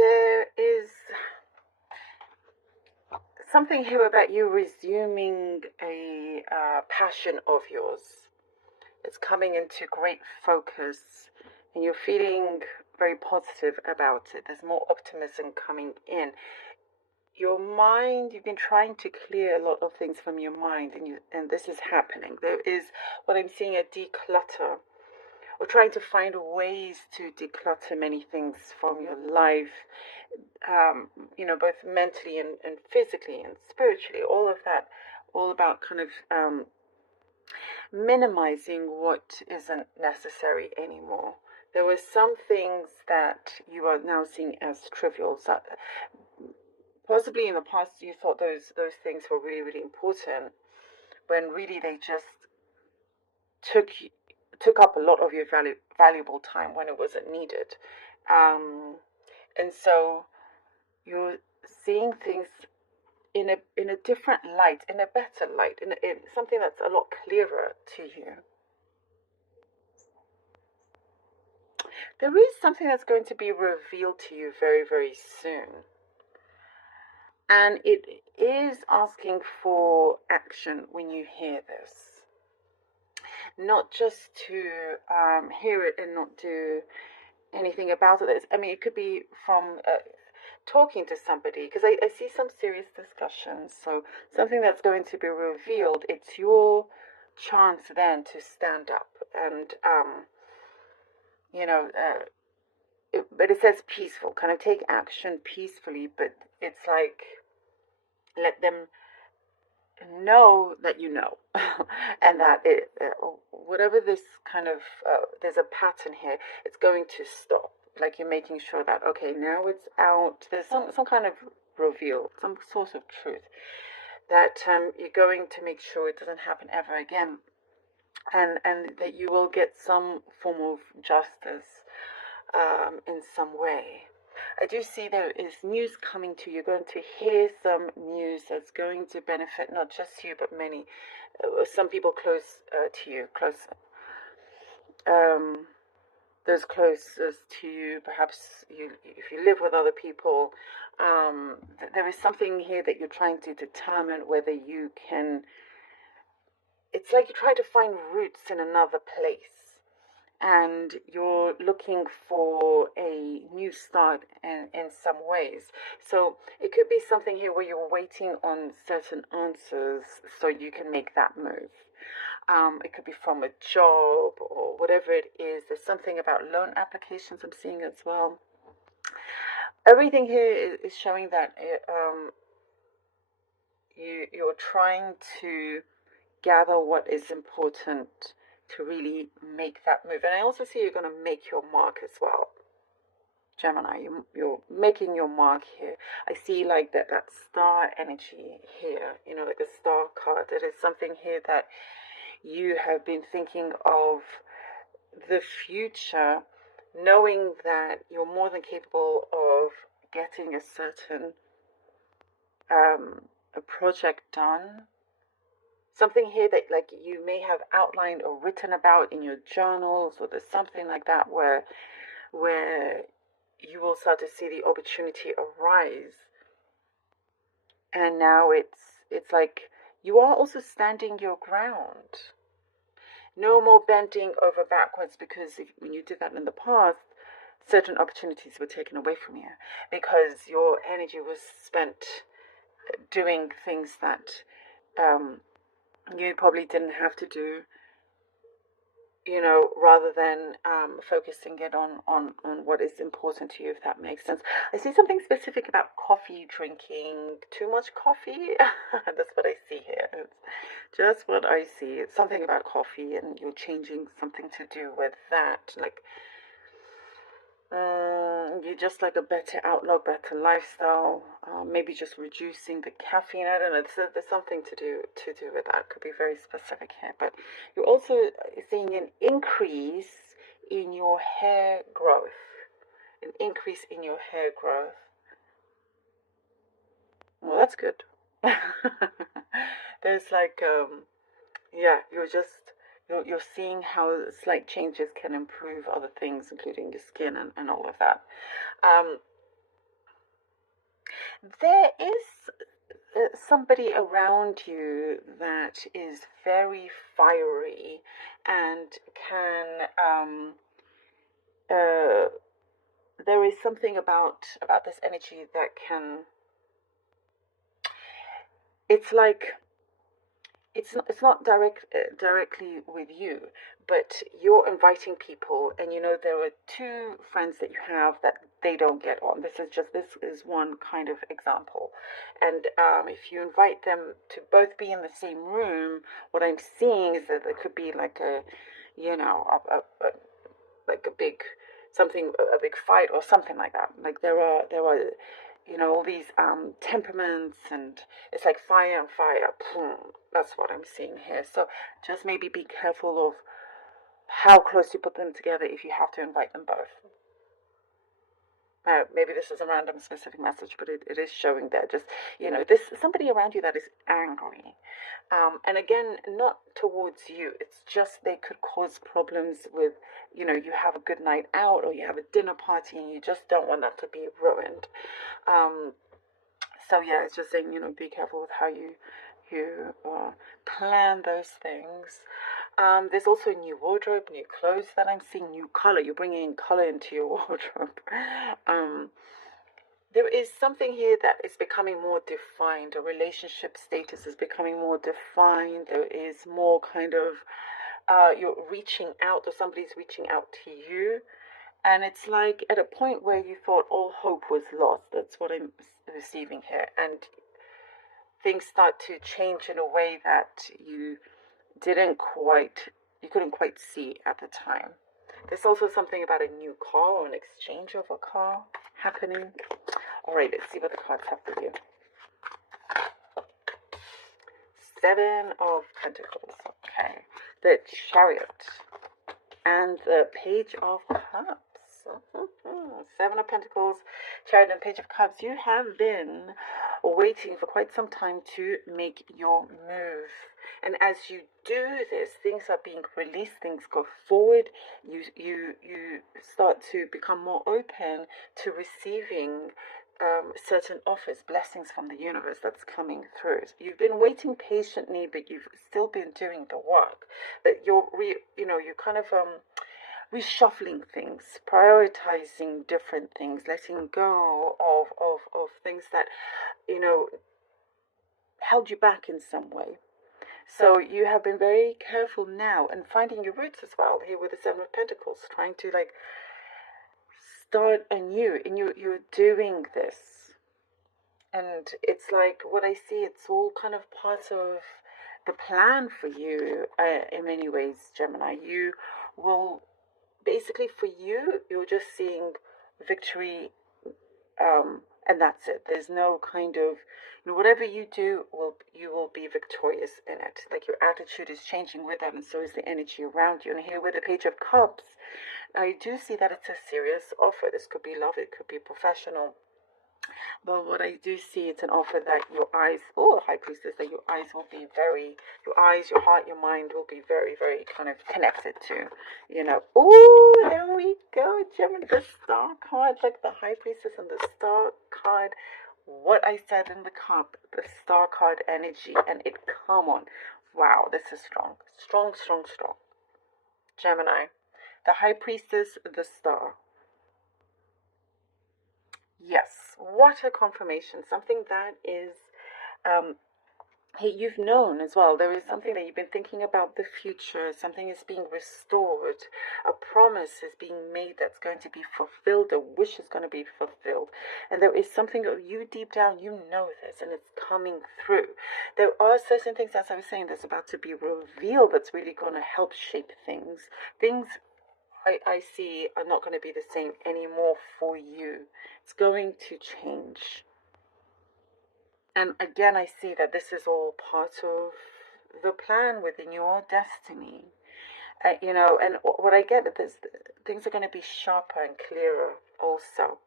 there is something here about you resuming a passion of yours. It's coming into great focus, and you're feeling very positive about it. There's more optimism coming in. Your mind, you've been trying to clear a lot of things from your mind, and this is happening. There is what I'm seeing, a declutter, or trying to find ways to declutter many things from your life, both mentally and physically and spiritually, all of that, all about kind of minimizing what isn't necessary anymore. There were some things that you are now seeing as trivial. So possibly in the past you thought those things were really, really important, when really they just took up a lot of your valuable time when it wasn't needed. And so you're seeing things in a different light, in a better light, in something that's a lot clearer to you. There is something that's going to be revealed to you very, very soon. And it is asking for action when you hear this. Not just to hear it and not do anything about it. I mean, it could be from talking to somebody, because I see some serious discussions. So something that's going to be revealed, it's your chance then to stand up and but it says peaceful, kind of take action peacefully, but it's like let them know that you know and that whatever this kind of there's a pattern here, it's going to stop. Like you're making sure that, okay, now it's out, there's some kind of reveal, some source of truth, that you're going to make sure it doesn't happen ever again, and that you will get some form of justice in some way. I do see there is news coming to you. You're going to hear some news that's going to benefit not just you, but many, some people close to you, those closest to you. Perhaps if you live with other people, there is something here that you're trying to determine whether you can. It's like you try to find roots in another place, and you're looking for a new start in some ways. So it could be something here where you're waiting on certain answers so you can make that move. It could be from a job or whatever it is. There's something about loan applications I'm seeing as well. Everything here is showing that you're trying to gather what is important to really make that move. And I also see you're going to make your mark as well, Gemini. You're making your mark here. I see like that star energy here, like the star card. There is something here that you have been thinking of the future, knowing that you're more than capable of getting a certain a project done. Something here that like you may have outlined or written about in your journals, or there's something like that where you will start to see the opportunity arise. And now it's like you are also standing your ground. No more bending over backwards, because when you did that in the past, certain opportunities were taken away from you because your energy was spent doing things that you probably didn't have to do, rather than focusing it on what is important to you, if that makes sense. I see something specific about coffee drinking, too much coffee. That's what I see here. It's just what I see. It's something about coffee, and you're changing something to do with that. Like, you just like a better outlook, better lifestyle, maybe just reducing the caffeine. I don't know. There's something to do with that. Could be very specific here, but you're also seeing an increase in your hair growth. An increase in your hair growth. Well, that's good. There's like you're seeing how slight changes can improve other things, including your skin and all of that. There is somebody around you that is very fiery and can uh, there is something about this energy that can, it's like, it's not directly with you, but you're inviting people, and there are two friends that you have that they don't get on. This is one kind of example, and if you invite them to both be in the same room, what I'm seeing is that there could be like a, like a big something, a big fight or something like that. Like there are all these temperaments, and it's like fire and fire. Boom. That's what I'm seeing here. So just maybe be careful of how close you put them together if you have to invite them both. Maybe this is a random specific message, but it is showing there. Just, this somebody around you that is angry. And again, not towards you. It's just they could cause problems with, you have a good night out or you have a dinner party and you just don't want that to be ruined. Um, so yeah, it's just saying, be careful with how you plan those things. There's also new wardrobe, new clothes that I'm seeing, new color. You're bringing in color into your wardrobe. Um, there is something here that is becoming more defined. A relationship status is becoming more defined. There is more kind of, you're reaching out, or somebody's reaching out to you. And it's like at a point where you thought all hope was lost. That's what I'm receiving here. And things start to change in a way that you couldn't quite see at the time. There's also something about a new car or an exchange of a car happening. All right, let's see what the cards have for you. Seven of Pentacles. Okay. The Chariot. And the Page of Cups. Seven of Pentacles, Chariot, and Page of Cups. You have been waiting for quite some time to make your move. And as you do this, things are being released, things go forward. You start to become more open to receiving certain offers, blessings from the universe that's coming through. So you've been waiting patiently, but you've still been doing the work. But you're kind of reshuffling things, prioritizing different things, letting go of things that held you back in some way. So you have been very careful now and finding your roots as well here with the Seven of Pentacles, trying to like start anew, and you're doing this. And it's like what I see, it's all kind of part of the plan for you in many ways, Gemini. You will basically, for you, you're just seeing victory, and that's it. There's no kind of, whatever you do, you will be victorious in it. Like your attitude is changing with that, and so is the energy around you. And here with the Page of Cups, I do see that it's a serious offer. This could be love, it could be professional. But what I do see, it's an offer that your eyes, High Priestess, that your eyes will be very, your eyes, your heart, your mind will be very, very kind of connected to, there we go, Gemini, the Star card, like the High Priestess and the Star card. What I said in the cup, the Star card energy, and it, come on. Wow, this is strong. Strong, strong, strong. Gemini, the High Priestess, the Star. Yes, what a confirmation. Something that is, hey, you've known as well. There is something that you've been thinking about the future. Something is being restored. A promise is being made that's going to be fulfilled. A wish is going to be fulfilled. And there is something of you deep down, you know this, and it's coming through. There are certain things, as I was saying, that's about to be revealed that's really going to help shape things. Things I see are not going to be the same anymore for you. It's going to change. And again, I see that this is all part of the plan within your destiny. And what I get is things are going to be sharper and clearer also.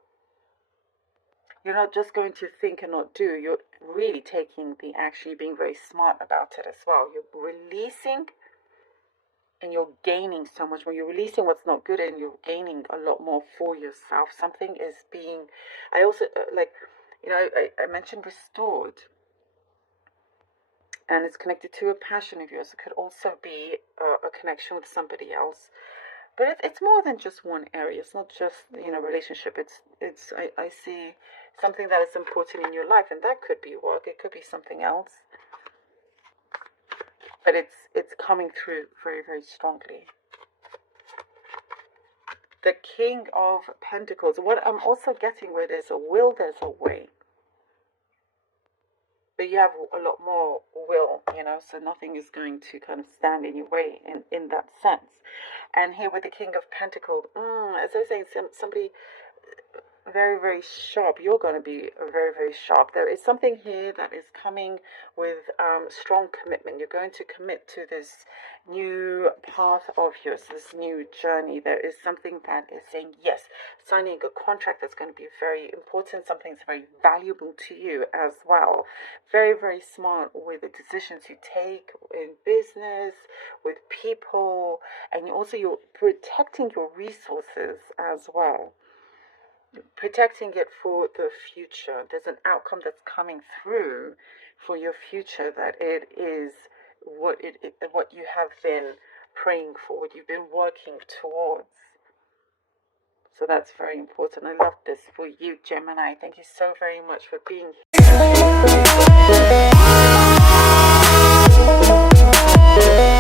You're not just going to think and not do. You're really taking the action. You're being very smart about it as well. You're releasing and you're gaining so much more. You're releasing what's not good and you're gaining a lot more for yourself. Something is being, I also, You know, I mentioned restored, and it's connected to a passion of yours. It could also be a connection with somebody else, but it's more than just one area. It's not just, you know, relationship. I see something that is important in your life, and that could be work. It could be something else, but it's coming through very, very strongly. The King of Pentacles. What I'm also getting where there's a will, there's a way. But you have a lot more will, you know, so nothing is going to kind of stand in your way in that sense. And here with the King of Pentacles, as I was saying, somebody very, very sharp. You're going to be very, very sharp. There is something here that is coming with strong commitment. You're going to commit to this new path of yours, this new journey. There is something that is saying yes, signing a contract that's going to be very important, something that's very valuable to you as well. Very, very smart with the decisions you take in business, with people, and also you're protecting your resources as well. Protecting it for the future. There's an outcome that's coming through for your future that it is what you have been praying for, what you've been working towards. So that's very important. I love this for you, Gemini. Thank you so very much for being here.